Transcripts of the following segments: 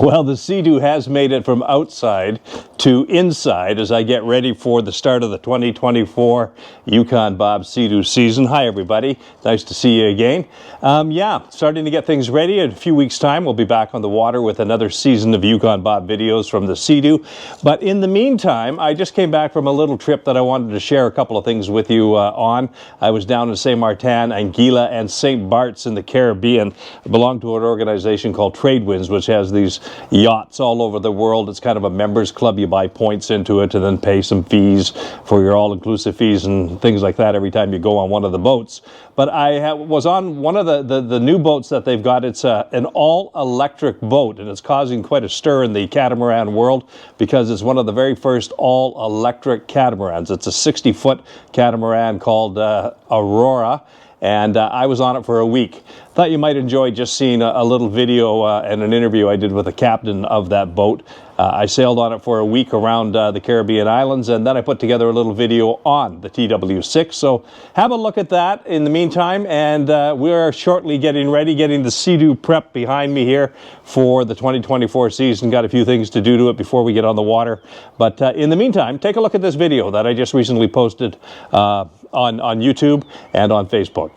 Well, the Sea-Doo has made it from outside to inside as I get ready for the start of the 2024 Yukon Bob Sea-Doo season. Hi, everybody. Nice to see you again. Yeah, starting to get things ready. In a few weeks' time, we'll be back on the water with another season of Yukon Bob videos from the Sea-Doo. But in the meantime, I just came back from a little trip that I wanted to share a couple of things with you on. I was down in St Maarten, Anguilla and St Barts in the Caribbean. I belong to an organization called Tradewinds, which has these yachts all over the world. It's kind of a members club. You buy points into it and then pay some fees for your all-inclusive fees and things like that every time you go on one of the boats. But I was on one of the new boats that they've got. It's an all-electric boat, and it's causing quite a stir in the catamaran world because it's one of the very first all-electric catamarans. It's a 60-foot catamaran called Aurora, and I was on it for a week. Thought you might enjoy just seeing a little video and an interview I did with the captain of that boat. I sailed on it for a week around the Caribbean islands, and then I put together a little video on the TW6. So have a look at that in the meantime, and we're shortly getting ready, getting the Sea-Doo prep behind me here for the 2024 season. Got a few things to do to it before we get on the water. But in the meantime, take a look at this video that I just recently posted on YouTube and on Facebook.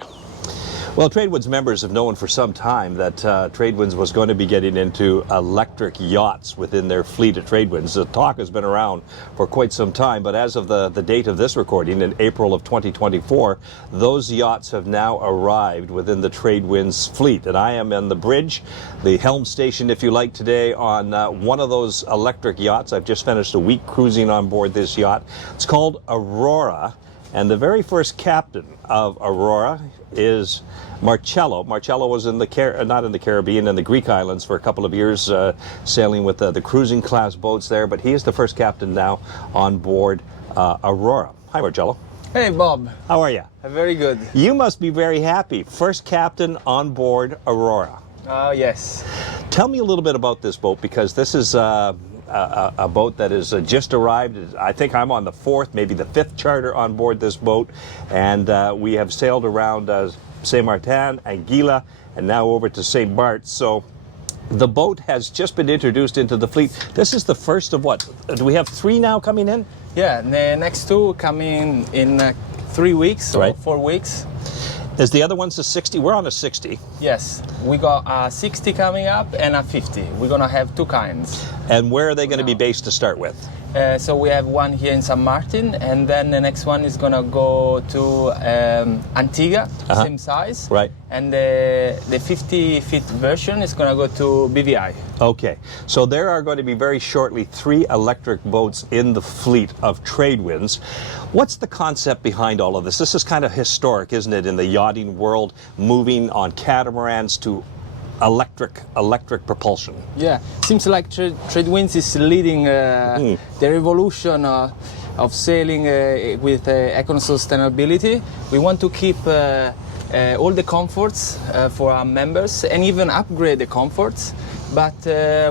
Well, Tradewinds members have known for some time that Tradewinds was going to be getting into electric yachts within their fleet of Tradewinds. The talk has been around for quite some time, but as of the date of this recording, in April of 2024, those yachts have now arrived within the Tradewinds fleet. And I am in the bridge, the helm station, if you like, today on one of those electric yachts. I've just finished a week cruising on board this yacht. It's called Aurora. And the very first captain of Aurora is Marcello. Marcello was in the not in the Caribbean, in the Greek islands for a couple of years, sailing with the cruising class boats there. But he is the first captain now on board Aurora. Hi, Marcello. Hey, Bob. How are you? Very good. You must be very happy. First captain on board Aurora. Yes. Tell me a little bit about this boat, because this is a boat that has just arrived. I think I'm on the fourth, maybe the fifth charter on board this boat, and we have sailed around St Maarten, Anguilla, and now over to St Barts. So the boat has just been introduced into the fleet. This is the first of what? Do we have three now coming in? Yeah, the next two coming in 3 weeks or Right. 4 weeks. Is the other one's a 60? We're on a 60. Yes, we got a 60 coming up and a 50. We're gonna have two kinds. And where are they going to be based to start with? So we have one here in St Maarten, and then the next one is gonna go to Antigua, same size. Right. And the 50-feet version is gonna go to BVI. Okay, so there are going to be very shortly 3 electric boats in the fleet of Tradewinds. What's the concept behind all of this? This is kind of historic, isn't it, in the yachting world, moving on catamarans to electric propulsion. Yeah, seems like Tradewinds is leading the revolution of sailing with eco-sustainability. We want to keep all the comforts for our members and even upgrade the comforts, but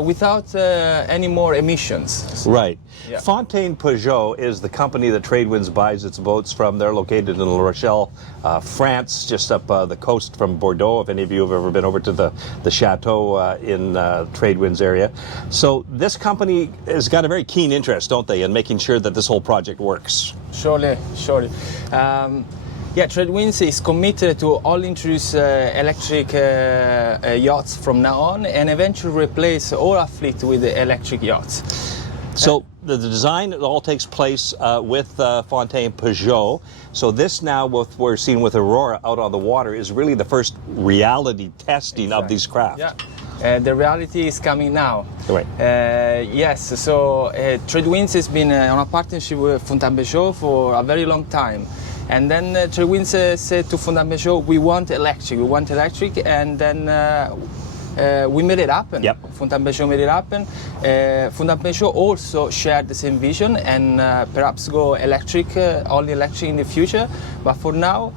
without any more emissions. Right. Yeah. Fontaine Peugeot is the company that Tradewinds buys its boats from. They're located in La Rochelle, France, just up the coast from Bordeaux, if any of you have ever been over to the chateau in Tradewinds area. So this company has got a very keen interest, don't they, in making sure that this whole project works? Surely. Yeah, Tradewinds is committed to all introduce electric yachts from now on, and eventually replace all our fleet with electric yachts. So the design, it all takes place with Fontaine Peugeot. So this now, what we're seeing with Aurora out on the water, is really the first reality testing of these craft. Yeah. The reality is coming now. Right. Yes, so Tradewinds has been on a partnership with Fontaine Peugeot for a very long time. And then Tradewinds said to Fontaine Peugeot, we want electric, and then we made it happen. Yep. Fontaine Peugeot made it happen. Fontaine Peugeot also shared the same vision and perhaps go electric, only electric in the future. But for now,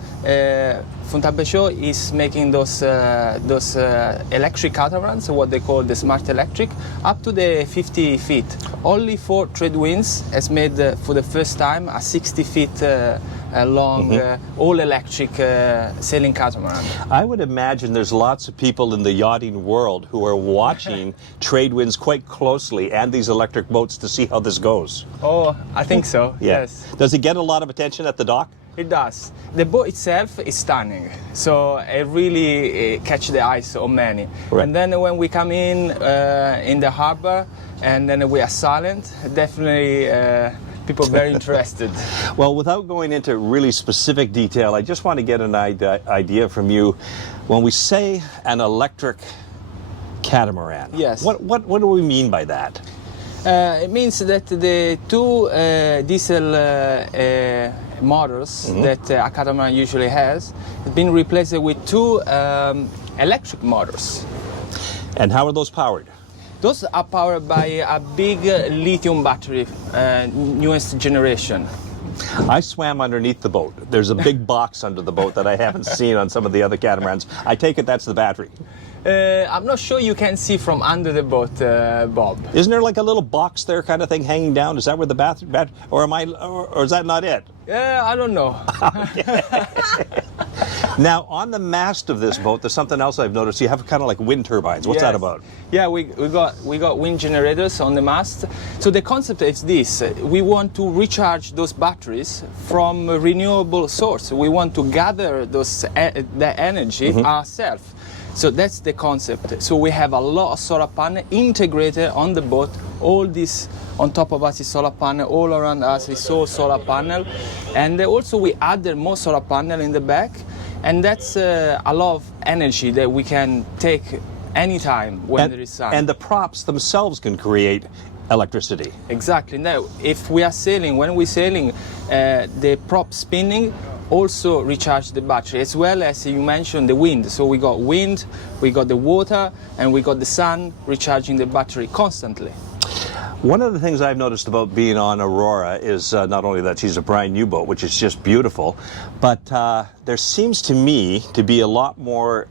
Fontabeccio is making those electric catamarans, what they call the smart electric, up to the 50 feet. Only for Trade Winds has made for the first time a 60 feet long all-electric sailing catamaran. I would imagine there's lots of people in the yachting world who are watching Trade Winds quite closely and these electric boats to see how this goes. Oh, I think so, Yeah. yes. Does it get a lot of attention at the dock? It does. The boat itself is stunning, so it really catch the eyes of many. Right. And then when we come in the harbor, and then we are silent, definitely people very interested. Well, without going into really specific detail, I just want to get an idea from you. When we say an electric catamaran, Yes. what do we mean by that? It means that the two diesel motors that a catamaran usually has been replaced with two electric motors. And how are those powered? Those are powered by a big lithium battery, newest generation. I swam underneath the boat. There's a big box under the boat that I haven't seen on some of the other catamarans. I take it that's the battery. I'm not sure you can see from under the boat, Bob. Isn't there like a little box there kind of thing hanging down? Is that where the battery, or is that not it? I don't know. Now, on the mast of this boat, there's something else I've noticed. You have kind of like wind turbines. What's that Yes. about? Yeah, we got wind generators on the mast. So the concept is this: we want to recharge those batteries from a renewable source. We want to gather the energy ourselves. So that's the concept. So we have a lot of solar panel integrated on the boat. All this on top of us is solar panel. All around us is all solar panel, and also we added more solar panel in the back. And that's a lot of energy that we can take anytime when there is sun. And the props themselves can create electricity. Exactly. Now, if we are sailing, when we're sailing, the prop spinning also recharge the battery, as well as you mentioned the wind. So we got wind, we got the water, and we got the sun recharging the battery constantly. One of the things I've noticed about being on Aurora is not only that she's a brand new boat, which is just beautiful, but there seems to me to be a lot more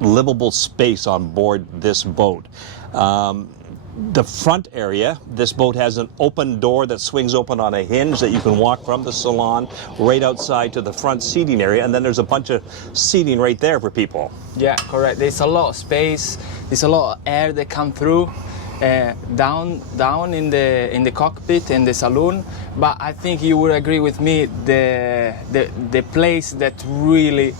livable space on board this boat. The front area, this boat has an open door that swings open on a hinge that you can walk from the salon right outside to the front seating area, and then there's a bunch of seating right there for people. Yeah, correct. There's a lot of space. There's a lot of air that come through. Down in the cockpit in the saloon, but I think you would agree with me the place that really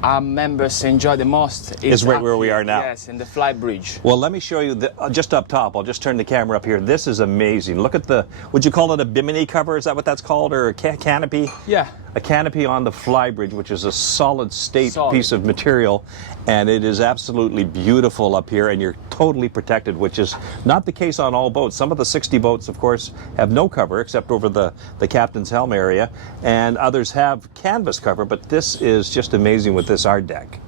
our members enjoy the most is right up where we here. are now. Yes, in the fly bridge. Well, let me show you just up top. I'll just turn the camera up here. This is amazing. Look at would you call it a bimini cover? Is that what that's called, or a canopy? Yeah. A canopy on the fly bridge, which is a solid state Solid. piece of material, and it is absolutely beautiful up here, and you're totally protected, which is not the case on all boats. Some of the 60 boats, of course, have no cover except over the captain's helm area, and others have canvas cover, but this is just amazing with this art deck.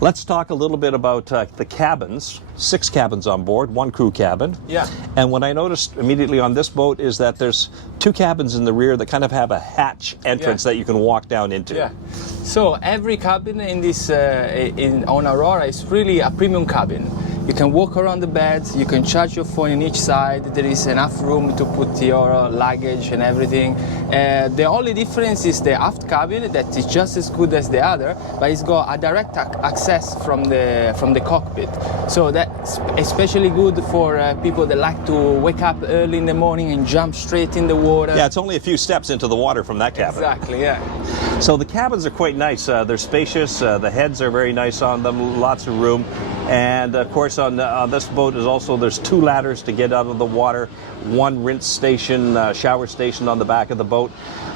Let's talk a little bit about the cabins. 6 cabins on board, 1 crew cabin. Yeah. And what I noticed immediately on this boat is that there's 2 cabins in the rear that kind of have a hatch entrance that you can walk down into. Yeah. So every cabin in this on Aurora is really a premium cabin. You can walk around the bed, you can charge your phone in each side, there is enough room to put your luggage and everything. The only difference is the aft cabin that is just as good as the other, but it's got a direct access from the cockpit. So that's especially good for people that like to wake up early in the morning and jump straight in the water. Yeah, it's only a few steps into the water from that cabin. Exactly, yeah. So the cabins are quite nice. They're spacious. The heads are very nice on them. Lots of room. And of course, on this boat there's 2 ladders to get out of the water. 1 rinse station, shower station on the back of the boat.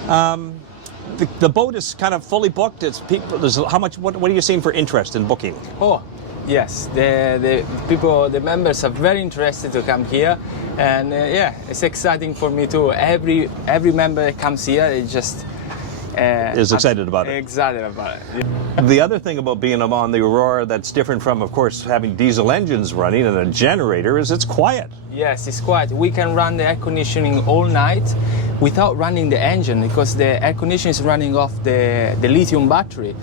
The boat is kind of fully booked. It's people. How much? What are you seeing for interest in booking? Oh, yes. The people, the members are very interested to come here, and yeah, it's exciting for me too. Every member that comes here is just Is excited about it. Excited about it. The other thing about being on the Aurora that's different from, of course, having diesel engines running and a generator is it's quiet. Yes, it's quiet. We can run the air conditioning all night. without running the engine, because the air conditioner is running off the lithium battery.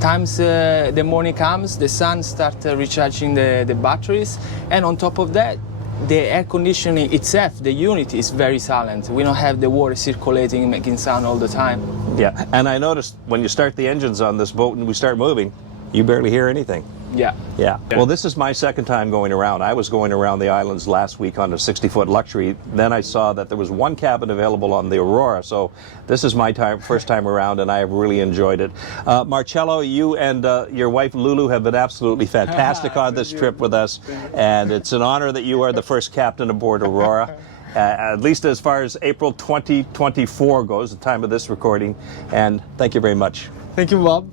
Times the morning comes, the sun starts recharging the batteries, and on top of that, the air conditioning itself, the unit, is very silent. We don't have the water circulating, making sound all the time. Yeah, and I noticed when you start the engines on this boat and we start moving, you barely hear anything. Yeah. Yeah. Well, this is my second time going around. I was going around the islands last week on a 60-foot luxury. Then I saw that there was one cabin available on the Aurora. So this is my first time around, and I have really enjoyed it. Marcello, you and your wife Lulu have been absolutely fantastic on this trip with us, and it's an honor that you are the first captain aboard Aurora. At least as far as April 2024 goes, the time of this recording. And thank you very much. Thank you, Bob.